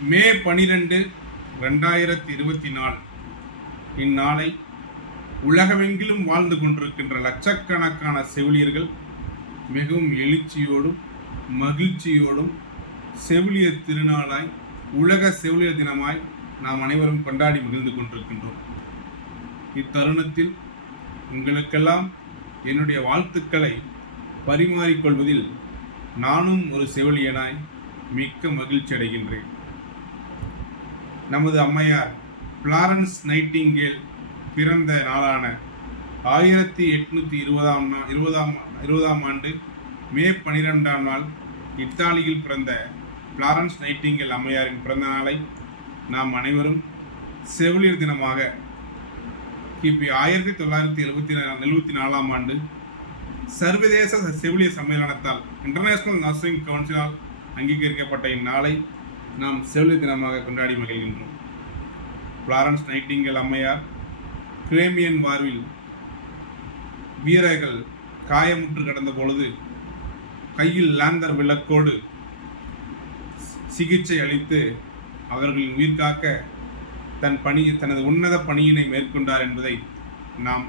மே பனிரெண்டு ரெண்டாயிரத்தி இருபத்தி நாலு இந்நாளை உலகமெங்கிலும் வாழ்ந்து கொண்டிருக்கின்ற லட்சக்கணக்கான செவிலியர்கள் மிகவும் எழுச்சியோடும் மகிழ்ச்சியோடும் செவிலியர் திருநாளாய் உலக செவிலியர் தினமாய் நாம் அனைவரும் கொண்டாடி மகிழ்ந்து கொண்டிருக்கின்றோம். இத்தருணத்தில் உங்களுக்கெல்லாம் என்னுடைய வாழ்த்துக்களை பரிமாறிக்கொள்வதில் நானும் ஒரு செவிலியனாய் மிக்க மகிழ்ச்சி அடைகின்றேன் நமது அம்மையார் பிளாரன்ஸ் நைட்டிங்கேல் பிறந்த நாளான ஆயிரத்தி எட்நூற்றி இருபதாம் நா இருபதாம் இருபதாம் ஆண்டு மே பனிரெண்டாம் நாள் இத்தாலியில் பிறந்த பிளாரன்ஸ் நைட்டிங்கேல் அம்மையாரின் பிறந்த நாளை நாம் அனைவரும் செவிலியர் தினமாக கிபி ஆயிரத்தி தொள்ளாயிரத்தி எழுபத்தி எழுபத்தி நாலாம் ஆண்டு சர்வதேச செவிலியர் சம்மேளனத்தால் இன்டர்நேஷனல் நர்சிங் கவுன்சிலால் அங்கீகரிக்கப்பட்ட இந்நாளை நாம் செவிலி தினமாக கொண்டாடி மகிழ்கின்றோம். பிளாரன்ஸ் நைட்டிங்கல் அம்மையார் கிரேமியன் வார்வில் வீரர்கள் காயமுற்று கடந்த பொழுது கையில் லேந்தர் விளக்கோடு சிகிச்சை அளித்து அவர்களின் உயிர் காக்க தன் பணி தனது உன்னத பணியினை மேற்கொண்டார் என்பதை நாம்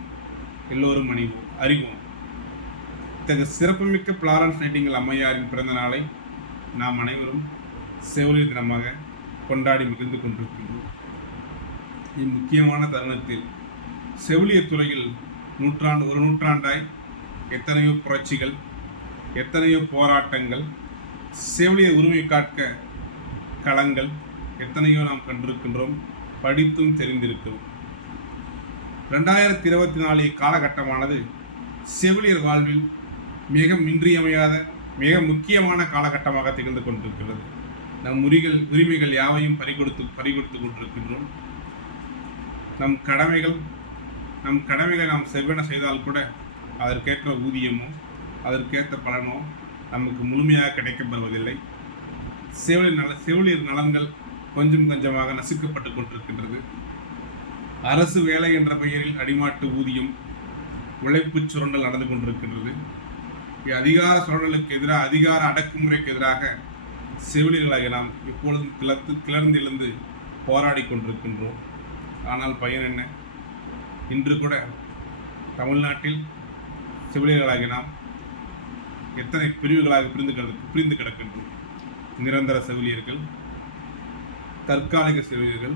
எல்லோரும் அணிவோம் அறிவோம். இத்தகைய சிறப்புமிக்க பிளாரன்ஸ் நைட்டிங்கல் அம்மையாரின் பிறந்த நாளை நாம் அனைவரும் செவிலியர் தினமாக கொண்டாடி மகிழ்ந்து கொண்டிருக்கின்றோம். இம்முக்கியமான தருணத்தில் செவிலியர் துறையில் நூற்றாண்டு ஒரு நூற்றாண்டாய் எத்தனையோ புரட்சிகள் எத்தனையோ போராட்டங்கள் செவிலியர் உரிமை காக்க களங்கள் எத்தனையோ நாம் கண்டிருக்கின்றோம் படித்தும் தெரிந்திருக்கிறோம். ரெண்டாயிரத்தி இருபத்தி நாலு காலகட்டமானது செவிலியர் வாழ்வில் மிக இன்றியமையாத மிக முக்கியமான காலகட்டமாக திகழ்ந்து கொண்டிருக்கிறது. நம் உரிகள் உரிமைகள் யாவையும் பறிகொடுத்து பறிகொடுத்து கொண்டிருக்கின்றோம். நம் கடமைகள் நம் கடமைகளை நாம் செவ்வென செய்தால் கூட அதற்கேற்ற ஊதியமோ அதற்கேற்ற பலனோ நமக்கு முழுமையாக கிடைக்கப்பெறுவதில்லை. செவிலியர் நல செவிலியர் நலன்கள் கொஞ்சம் கொஞ்சமாக நசுக்கப்பட்டு கொண்டிருக்கின்றது. அரசு வேலை என்ற பெயரில் அடிமாட்டு ஊதியம் உழைப்புச் சுரண்டல் நடந்து கொண்டிருக்கின்றது. அதிகார சுரண்டலுக்கு எதிராக அதிகார அடக்குமுறைக்கு எதிராக செவிலியர்களாக நாம் இப்பொழுதும் கிளத்து கிளர்ந்தெழுந்து போராடி கொண்டிருக்கின்றோம். ஆனால் பயன் என்ன? இன்று கூட தமிழ்நாட்டில் செவிலியர்களாகிய நாம் எத்தனை பிரிவுகளாக பிரிந்து கிடக்கு பிரிந்து கிடக்கின்றோம்? நிரந்தர செவிலியர்கள் தற்காலிக செவிலியர்கள்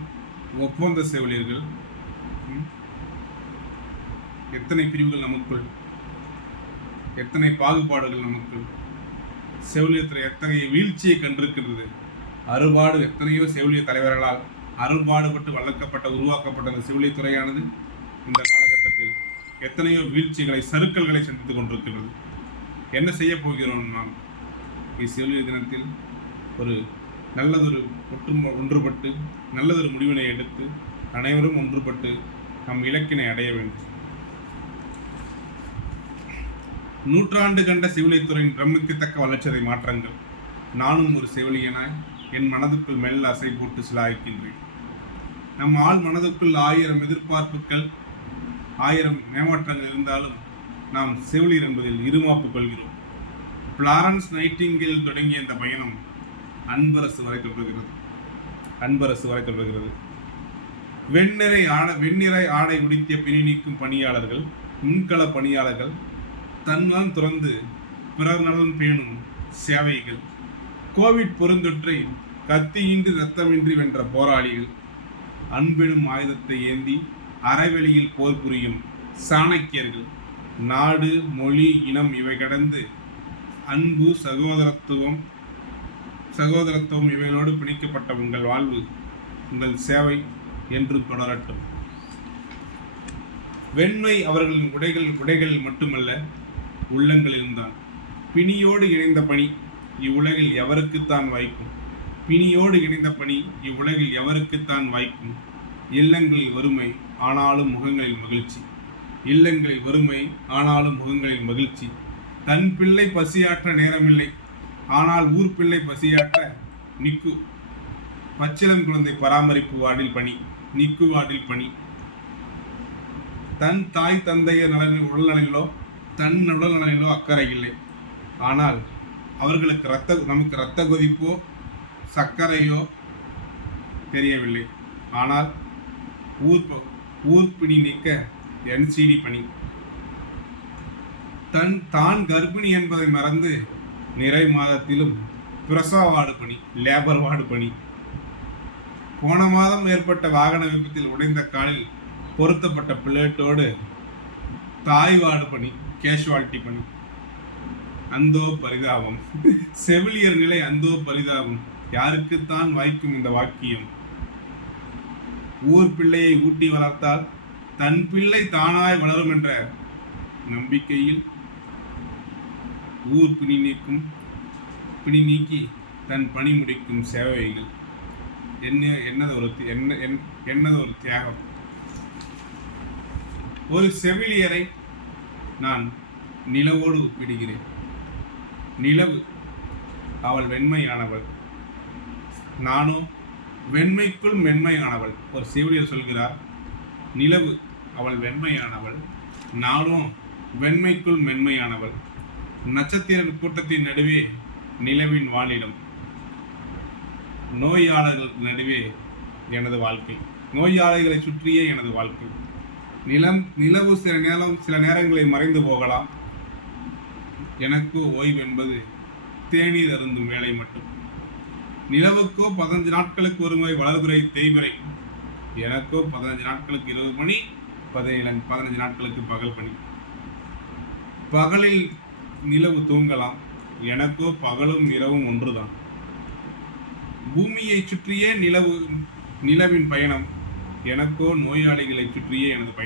ஒப்பந்த செவிலியர்கள் எத்தனை பிரிவுகள் நமக்குள் எத்தனை பாகுபாடுகள் நமக்குள் செவிலியத்தில் எத்தகைய வீழ்ச்சியை கண்டிருக்கிறது அறுபாடு எத்தனையோ செவிலிய தலைவர்களால் அறுபாடுபட்டு வளர்க்கப்பட்ட உருவாக்கப்பட்ட அந்த செவிலியத்துறையானது இந்த காலகட்டத்தில் எத்தனையோ வீழ்ச்சிகளை சறுக்கல்களை சந்தித்துக் கொண்டிருக்கிறது என்ன செய்ய போகிறோம் நாம்? இச்செவிலியர் தினத்தில் ஒரு நல்லதொரு ஒற்று ஒன்றுபட்டு நல்லதொரு முடிவினை எடுத்து அனைவரும் ஒன்றுபட்டு நம் இலக்கினை அடைய வேண்டும். நூற்றாண்டு கண்ட செவிலித்துறையின் பிரமிக்கு தக்க வளர்ச்சிதை மாற்றங்கள். நானும் ஒரு செவிலியனாய் என் மனதுக்குள் மெல்ல அசை போட்டு சிலாய்க்கின்றேன். நம் ஆள் மனதுக்குள் ஆயிரம் எதிர்பார்ப்புகள் ஆயிரம் ஏமாற்றங்கள் இருந்தாலும் நாம் செவிலியர் என்பதில் இருமாப்பு கொள்கிறோம். பிளாரன்ஸ் நைட்டிங்கில் தொடங்கிய இந்த பயணம் அன்பரசு வரை தொடர்கிறது. அன்பரசு வரை தொடர்கிறது. வெண்ணிறை ஆடை வெண்ணிறை ஆடை உடுத்திய பிணி நீக்கும் பணியாளர்கள் முன்கள பணியாளர்கள் தன்னால் துறந்து பிறர் நலன் பேணும் சேவைகள். கோவிட் பெருந்தொற்றை கத்தியின்றி இரத்தமின்றி வென்ற போராளிகள். அன்பெனும் ஆயுதத்தை ஏந்தி அறவெளியில் போர் புரியும் சாணக்கியர்கள். நாடு மொழி இனம் இவை கடந்து அன்பு சகோதரத்துவம் சகோதரத்துவம் இவைகளோடு பிணைக்கப்பட்ட உங்கள் வாழ்வு உங்கள் சேவை என்றும் தொடரட்டும். வெண்மை அவர்களின் உடைகள் உடைகள் மட்டுமல்ல உள்ளங்களில்தான். பிணியோடு இணைந்த பணி இவ்வுலகில் எவருக்குத்தான் வாய்க்கும்? பிணியோடு இணைந்த பணி இவ்வுலகில் எவருக்குத்தான் வாய்க்கும்? இல்லங்களில் வறுமை ஆனாலும் முகங்களில் மகிழ்ச்சி. இல்லங்களில் வறுமை ஆனாலும் முகங்களில் மகிழ்ச்சி. தன் பிள்ளை பசியாற்ற நேரமில்லை. ஆனால் ஊர் பிள்ளை பசியாற்ற நிக்கு பச்சிளம் குழந்தை பராமரிப்பு வார்டில் பணி நிக்கு வார்டில் பணி. தன் தாய் தந்தையர் நலனில் உடல்நலிலோ தன் உடல் நலனிலோ அக்கறை இல்லை. ஆனால் அவர்களுக்கு ரத்த நமக்கு இரத்த கொதிப்போ சர்க்கரையோ தெரியவில்லை. ஆனால் ஊர் ஊர் பிணி நீக்க என்சிடி பணி. தன் தான் கர்ப்பிணி என்பதை மறந்து நிறை மாதத்திலும் பிரசவ வார்டு பணி லேபர் வார்டு பணி. போன மாதம் ஏற்பட்ட வாகன விபத்தில் உடைந்த காலில் பொருத்தப்பட்ட பிளேட்டோடு தாய் வார்டு பணி. கேஷுவாலிட்டி பணி. அந்தோ பரிதாபம். செவிலியர் நிலை அந்தோ பரிதாபம். யாருக்குத்தான் வாய்க்கும் இந்த வாக்கியம். ஊர் பிள்ளையை ஊட்டி வளர்த்தால் தன் பிள்ளை தானாய் வளரும் என்ற நம்பிக்கையில் ஊர் பிணி நீக்கும் பிணி நீக்கி தன் பணி முடிக்கும் சேவைகள் என்ன என்னது ஒரு என்ன என்- என்னது ஒரு தியாகம்? ஒரு செவிலியரை நான் நிலவோடு ஒப்பிடுகிறேன். நிலவு அவள் வெண்மையானவள். நானோ வெண்மைக்குள் மென்மையானவள். ஒரு செவிலியர் சொல்கிறார் நிலவு அவள் வெண்மையானவள் நானும் வெண்மைக்குள் மென்மையானவள். நட்சத்திர கூட்டத்தின் நடுவே நிலவின் வாழிடம் நோயாளர்களுக்கு நடுவே எனது வாழ்க்கை. நோயாளிகளை சுற்றியே எனது வாழ்க்கை. நிலம் நிலவு சில நேரம் சில நேரங்களில் மறைந்து போகலாம். எனக்கோ ஓய்வு என்பது தேநீர் அருந்தும் வேலை மட்டும். நிலவுக்கோ பதினஞ்சு நாட்களுக்கு ஒரு முறை வளர்பிறை தேய்பிறை எனக்கோ பதினஞ்சு நாட்களுக்கு இருபது மணி பதினேழு பதினஞ்சு நாட்களுக்கு பகல் பணி பகலில் நிலவு தூங்கலாம். எனக்கோ பகலும் இரவும் ஒன்றுதான். பூமியை சுற்றியே நிலவு நிலவின் பயணம். எனக்கோ நோயாளிகளை சுற்றியே எனது பயணம்.